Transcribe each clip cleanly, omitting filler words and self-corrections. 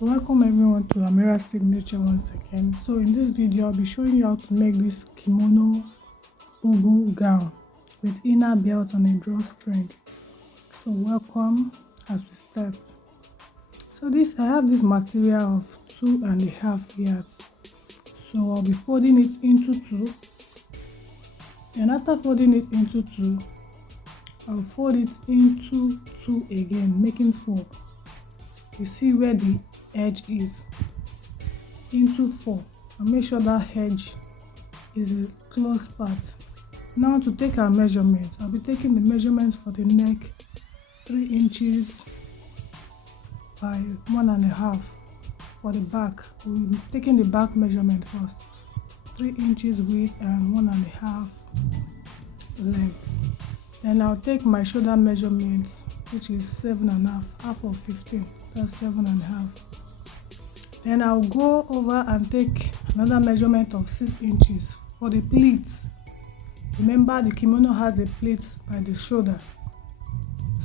Welcome everyone to Amira's Signature once again. So in this video I'll be showing you how to make this kimono bubu gown with inner belt and a drawstring. So welcome as we start. So I have this material of 2.5 yards. So I'll be folding it into 2. And after folding it into 2, I'll fold it into 2 again, making 4. You see where the edge is, into 4, and make sure that edge is a close part. Now to take our measurement, I'll be taking the measurement for the neck 3 inches by 1.5. For the back, we'll be taking the back measurement first, 3 inches width and 1.5 length. Then I'll take my shoulder measurement, which is 7.5, half of 15, that's 7.5. Then I'll go over and take another measurement of 6 inches for the pleats. Remember, the kimono has a pleat by the shoulder,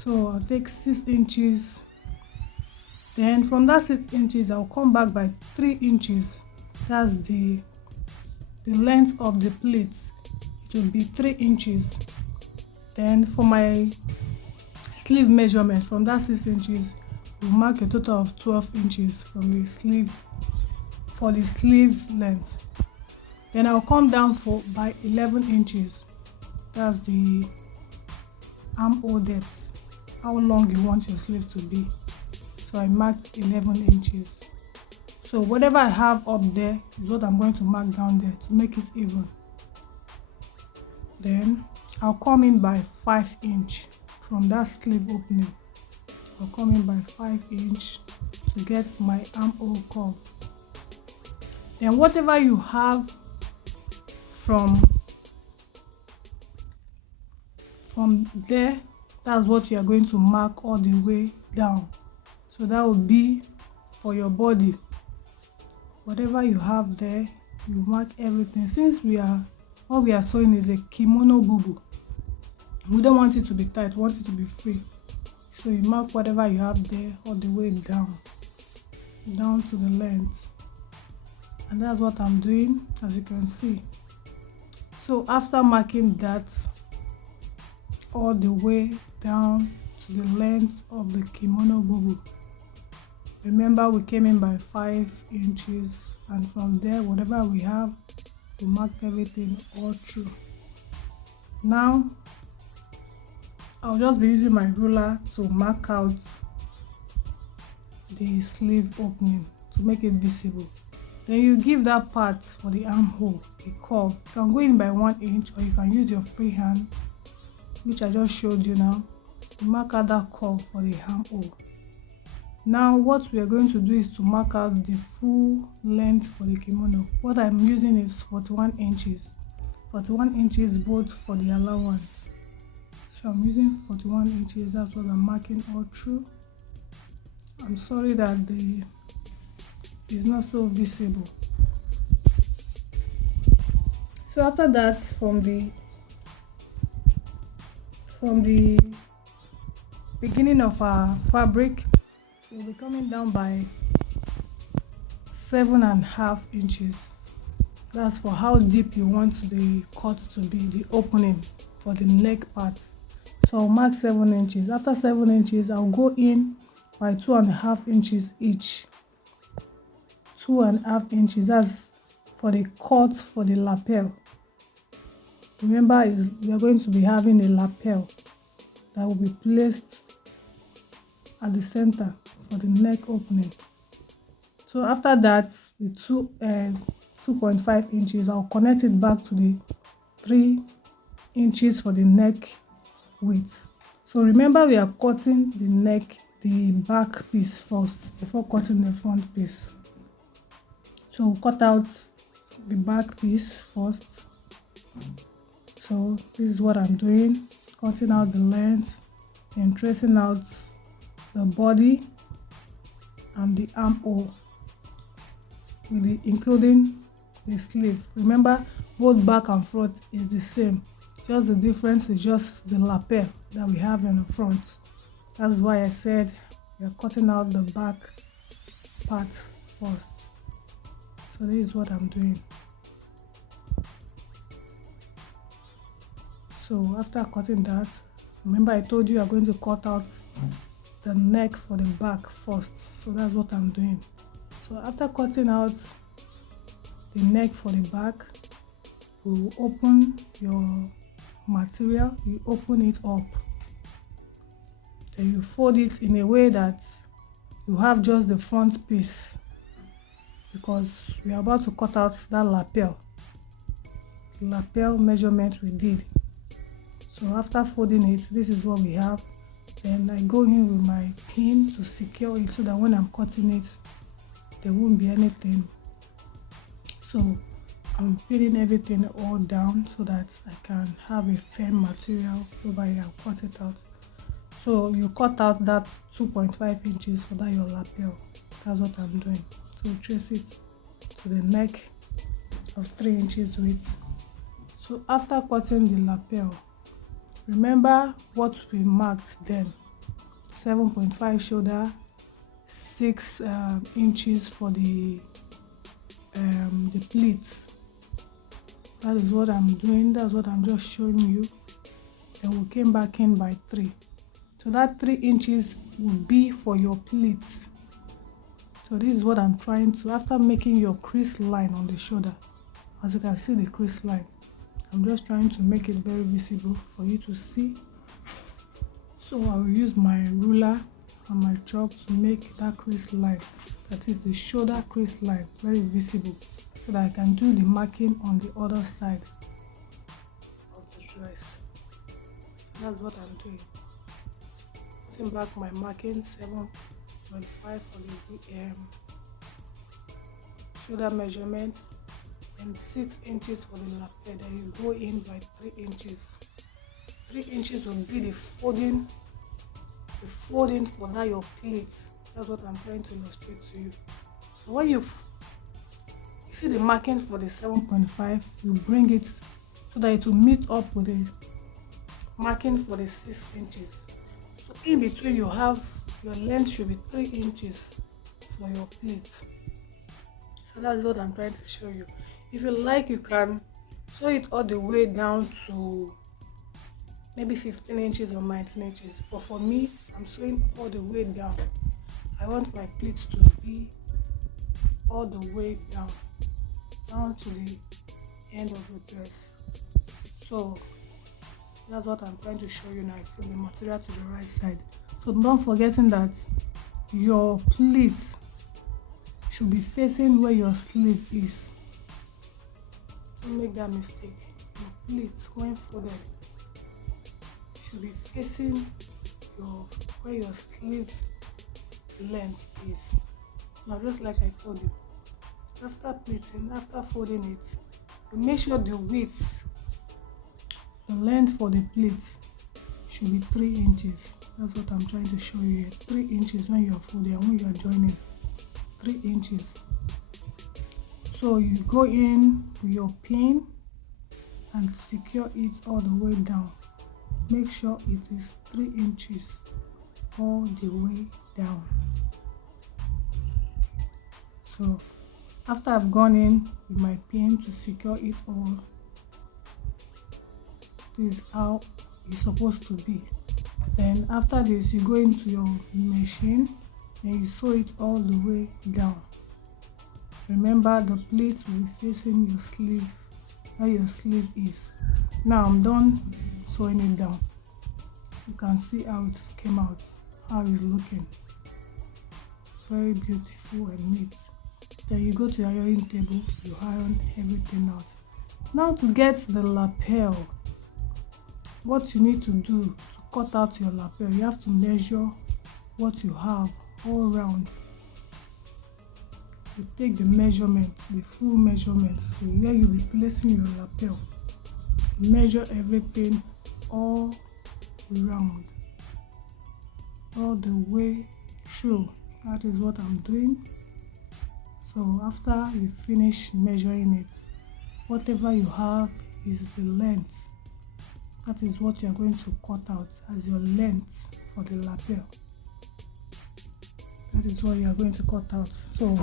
so I'll take 6 inches. Then from that 6 inches, I'll come back by 3 inches. That's the length of the pleat. It will be 3 inches. Then for my sleeve measurement, from that 6 inches, we'll mark a total of 12 inches from the sleeve for the sleeve length. Then I'll come down by 11 inches. That's the armhole depth, how long you want your sleeve to be. So I marked 11 inches. So whatever I have up there is what I'm going to mark down there to make it even. Then I'll come in by 5 inch from that sleeve opening. I'll come in by 5 inch to get my armhole curve. Then whatever you have from there, that's what you are going to mark all the way down. So that will be for your body. Whatever you have there, you mark everything. Since what we are sewing is a kimono bubu, we don't want it to be tight, we want it to be free. So you mark whatever you have there all the way down to the length. And that's what I'm doing, as you can see. So after marking that all the way down to the length of the kimono bubu, remember we came in by 5 inches, and from there whatever we have, we marked everything all through. Now I'll just be using my ruler to mark out the sleeve opening to make it visible. Then you give that part for the armhole a curve. You can go in by 1 inch, or you can use your free hand, which I just showed you now, to mark out that curve for the armhole. Now what we are going to do is to mark out the full length for the kimono. What I'm using is 41 inches. 41 inches both for the allowance. So I'm using 41 inches, that's what I'm marking all through. I'm sorry that it's not so visible. So after that, from the beginning of our fabric, we'll be coming down by 7.5 inches. That's for how deep you want the cut to be, the opening for the neck part. So I'll mark 7 inches. After 7 inches, I'll go in by 2.5 inches each. 2.5 inches, that's for the cut for the lapel. Remember, we are going to be having a lapel that will be placed at the center for the neck opening. So after that, the 2.5 inches, I'll connect it back to the 3 inches for the neck width. So remember, we are cutting the back piece first before cutting the front piece. So we'll cut out the back piece first. So this is what I'm doing, cutting out the length and tracing out the body and the armhole, including the sleeve. Remember, both back and front is the same, just the difference is just the lapel that we have in the front. That's why I said we are cutting out the back part first. So this is what I'm doing. So after cutting that, remember I told you I'm going to cut out the neck for the back first. So that's what I'm doing. So after cutting out the neck for the back, you open your material, you open it up, then you fold it in a way that you have just the front piece, because we are about to cut out that lapel measurement we did. So after folding it, this is what we have. Then I go in with my pin to secure it so that when I'm cutting it, there won't be anything. So I'm pinning everything all down so that I can have a firm material over here. I'll cut it out. So you cut out that 2.5 inches for that your lapel. That's what I'm doing. So trace it to the neck of 3 inches width. So after cutting the lapel, remember what we marked then: 7.5 shoulder, 6 inches for the pleats. That is what I'm doing. That's what I'm just showing you. Then we came back in by 3. So that 3 inches will be for your pleats. So this is what I'm trying to, after making your crease line on the shoulder, as you can see the crease line, I'm just trying to make it very visible for you to see. So I will use my ruler and my chalk to make that crease line, that is the shoulder crease line, very visible, so that I can do the marking on the other side of the dress. That's what I'm doing. Putting back my marking, 7.5 for the shoulder measurement, and 6 inches for the lapel. Then you go in by 3 inches. 3 inches will be the folding for that your pleats. That's what I'm trying to illustrate to you. So when you see the marking for the 7.5, you bring it so that it will meet up with the marking for the 6 inches. So in between, you have your length should be 3 inches for your pleat. So that's what I'm trying to show you. If you like, you can sew it all the way down to maybe 15 inches or 19 inches. But for me, I'm sewing all the way down. I want my pleats to be all the way down to the end of the dress. So that's what I'm trying to show you now. I flip the material to the right side. So don't forgetting that your pleats should be facing where your sleeve is. Don't make that mistake. Your pleats, when folded, should be facing where your sleeve length is. Now, just like I told you, after pleating, after folding it, you make sure the width, the length for the pleats should be 3 inches. That's what I'm trying to show you here. 3 inches when you're folding and when you're joining. 3 inches. So you go in with your pin and secure it all the way down. Make sure it is 3 inches all the way down. So after I've gone in with my pin to secure it all, this is how it's supposed to be. Then after this, you go into your machine and you sew it all the way down. Remember, the pleat will be facing your sleeve, where your sleeve is. Now I'm done sewing it down. You can see how it came out, how it's looking. Very beautiful and neat. Then you go to your ironing table, you iron everything out. Now to get the lapel, what you need to do to cut out your lapel, you have to measure what you have all around. You take the measurement, the full measurement, so where you'll be placing your lapel. Measure everything all around, all the way through. That is what I'm doing. So after you finish measuring it, whatever you have is the length. That is what you're going to cut out as your length for the lapel. That is what you are going to cut out. So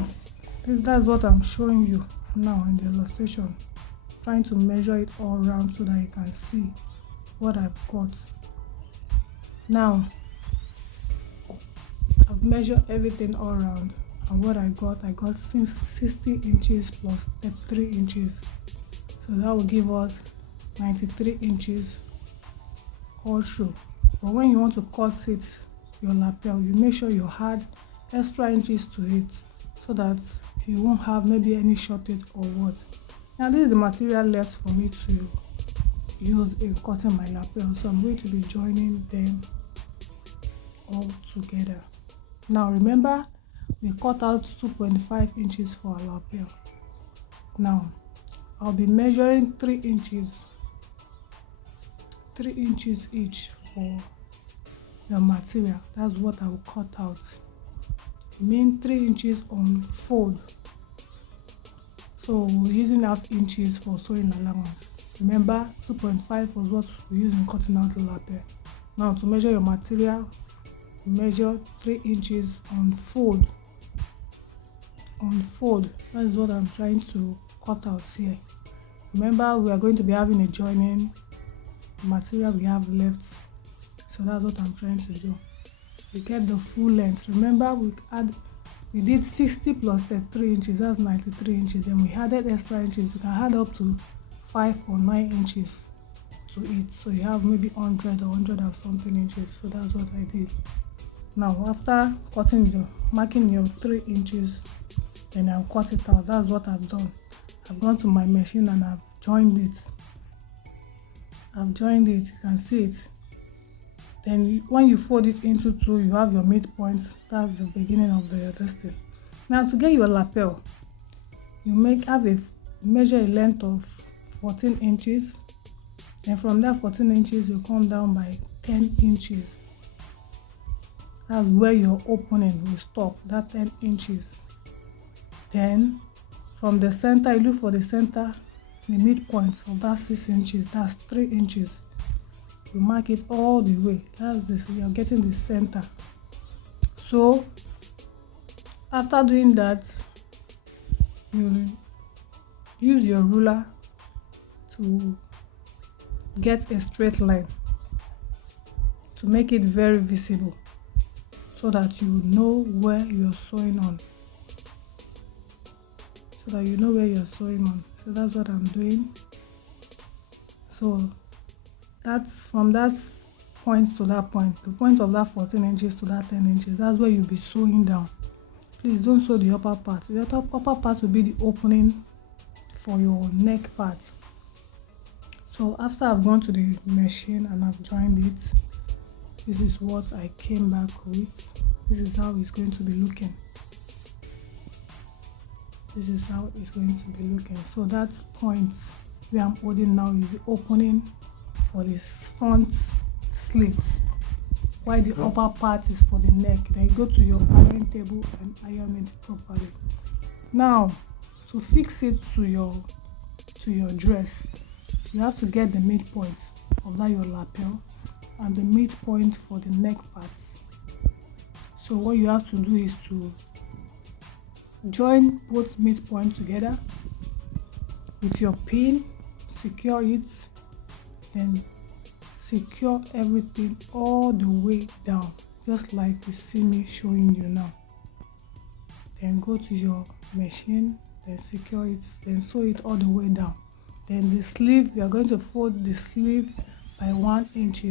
that's what I'm showing you now in the illustration, trying to measure it all around so that you can see what I've got. Now I've measured everything all around, and what I got 60 inches plus 33 inches, so that will give us 93 inches all through. But when you want to cut it, your lapel, you make sure you add extra inches to it so that you won't have maybe any shortage or what. Now this is the material left for me to use in cutting my lapel, so I'm going to be joining them all together. Now remember, we cut out 2.5 inches for our lapel. Now I'll be measuring 3 inches each for the material. That's what I will cut out. I mean 3 inches on fold. So we're using half inches for sewing allowance. Remember, 2.5 was what we used in cutting out the lapel. Now to measure your material, measure 3 inches on fold. That is what I'm trying to cut out here. Remember, we are going to be having a joining material we have left, so that's what I'm trying to do. We get the full length. Remember, we did 60 plus 33 inches, that's 93 inches. Then we added extra inches. You can add up to 5 or 9 inches to it, so you have maybe 100 or 100 and something inches. So that's what I did. Now after marking your 3 inches, then I'll cut it out. That's what I've done. I've gone to my machine and I've joined it. You can see it. Then when you fold it into two, you have your midpoint. That's the beginning of the thing. Now to get your lapel, you measure a length of 14 inches. And from that 14 inches, you come down by 10 inches. That's where your opening will stop, that 10 inches. Then from the center, you look for the center, the midpoint of that 6 inches, that's 3 inches. You mark it all the way. That's this, you're getting the center. So after doing that, you use your ruler to get a straight line to make it very visible, so that you know where you're sewing on. So that's what I'm doing. So that's from that point to that point, the point of that 14 inches to that 10 inches, that's where you'll be sewing down. Please don't sew the upper part. The upper part will be the opening for your neck part. So after I've gone to the machine and I've joined it, this is what I came back with. This is how it's going to be looking. So that point where I'm holding now is the opening for this front slit, while the upper part is for the neck. Then you go to your iron table and iron it properly. Now to fix it to your dress, you have to get the midpoint of that your lapel and the midpoint for the neck parts. So what you have to do is to join both midpoints together with your pin, secure it, then secure everything all the way down, just like you see me showing you now. Then go to your machine, then secure it, then sew it all the way down. Then the sleeve, you are going to fold the sleeve by 1 inch.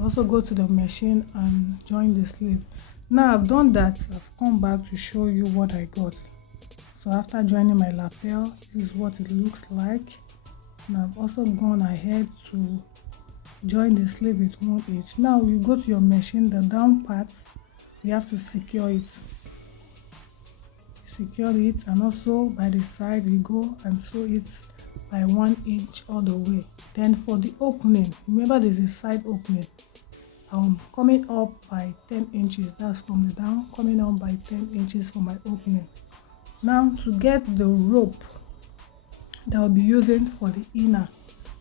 Also go to the machine and join the sleeve. Now I've done that, I've come back to show you what I got. So after joining my lapel, this is what it looks like. And I've also gone ahead to join the sleeve with 1 inch. Now you go to your machine, the down part, you have to secure it. And also by the side, you go and sew it by 1 inch all the way. Then for the opening, remember there's a side opening. Coming up by 10 inches, that's from the down, coming up by 10 inches for my opening. Now to get the rope that I'll be using for the inner,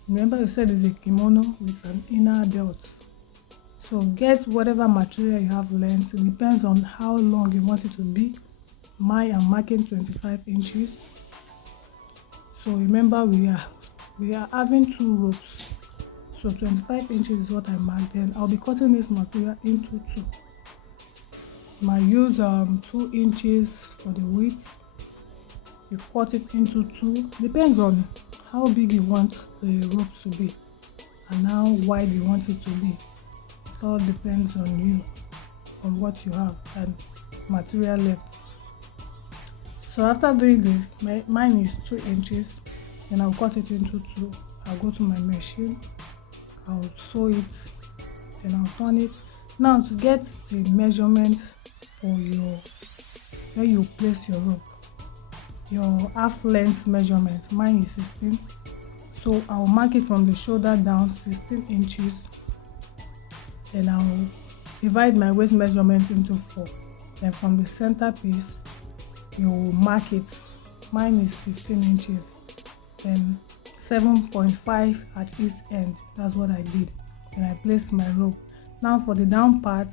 remember I said it's a kimono with an inner belt. So get whatever material you have length. It depends on how long you want it to be. Mine, I'm marking 25 inches. So remember, we are having 2 ropes. So 25 inches is what I marked. Then I'll be cutting this material into 2. You might use 2 inches for the width. You cut it into 2. Depends on how big you want the rope to be and how wide you want it to be. It all depends on you, on what you have and material left. So after doing this, mine is 2 inches. Then I'll cut it into 2. I'll go to my machine. I'll sew it. Then I'll turn it. Now to get the measurement for where you place your rope, your half length measurement, mine is 16. So I'll mark it from the shoulder down 16 inches. Then I'll divide my waist measurement into 4. Then from the center piece, you mark it. Mine is 15 inches. Then 7.5 at each end. That's what I did. Then I placed my rope. Now for the down part,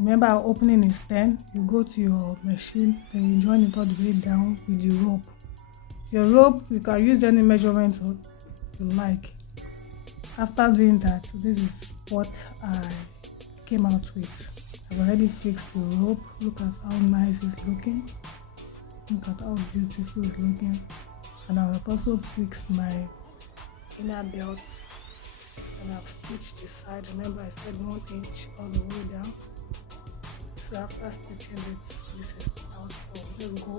remember our opening is 10. You go to your machine, then you join it all the way down with the rope. Your rope, you can use any measurement you like. After doing that, this is what I came out with. I've already fixed the rope. Look at how nice it's looking. Look at how beautiful it's looking. And I've also fixed my inner belt, and I've stitched the side. Remember I said 1 inch all the way down. So after stitching it, this is the outflow. Let's go